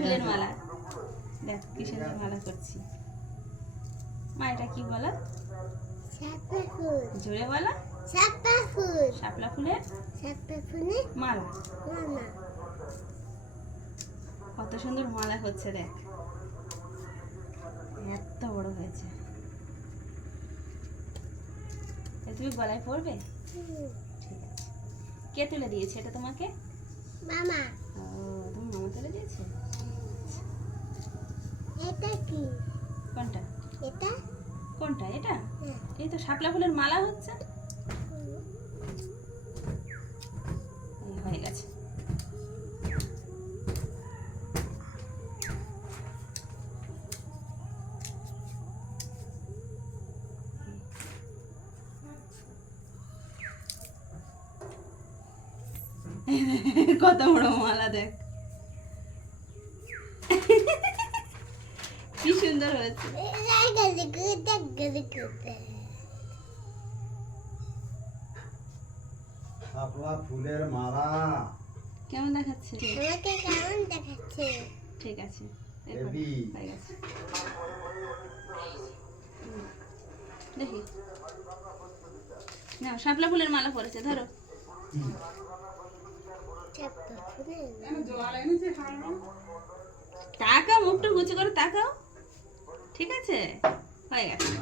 ফুলের মালা। দেখ কি সুন্দর মালা করছি। মা এটা কি বলো? শাপলা ফুল। জোরে বলো। শাপলা ফুল। শাপলা ফুলের মালা। মালা। কত সুন্দর মালা হচ্ছে দেখ, এত বড় হয়েছে। তুমি গলায় পরবে? ঠিক আছে। কে তুলে দিয়েছে এটা তোমাকে? মামা। ও, তোমার মামা তুলে দিয়েছে। এটা কি? কোনটা? এটা? কোনটা এটা? হ্যাঁ। এই তো শাপলা ফুলের মালা হচ্ছে। এই হয়ে গেছে। কত বড় মালা দেখ, কি সুন্দর হয়েছে। শাপলা ফুলের মালা কেমন দেখাচ্ছে? তোমাকে কেমন দেখাচ্ছে? ঠিক আছে, হেভি। হয়ে গেছে। দেখি না, শাপলা ফুলের মালা পরেছে, ধরো। শাপলা ফুলের তাকাও, মুখটা গুছে করে তাকাও। ঠিক আছে, হয়ে গেছে।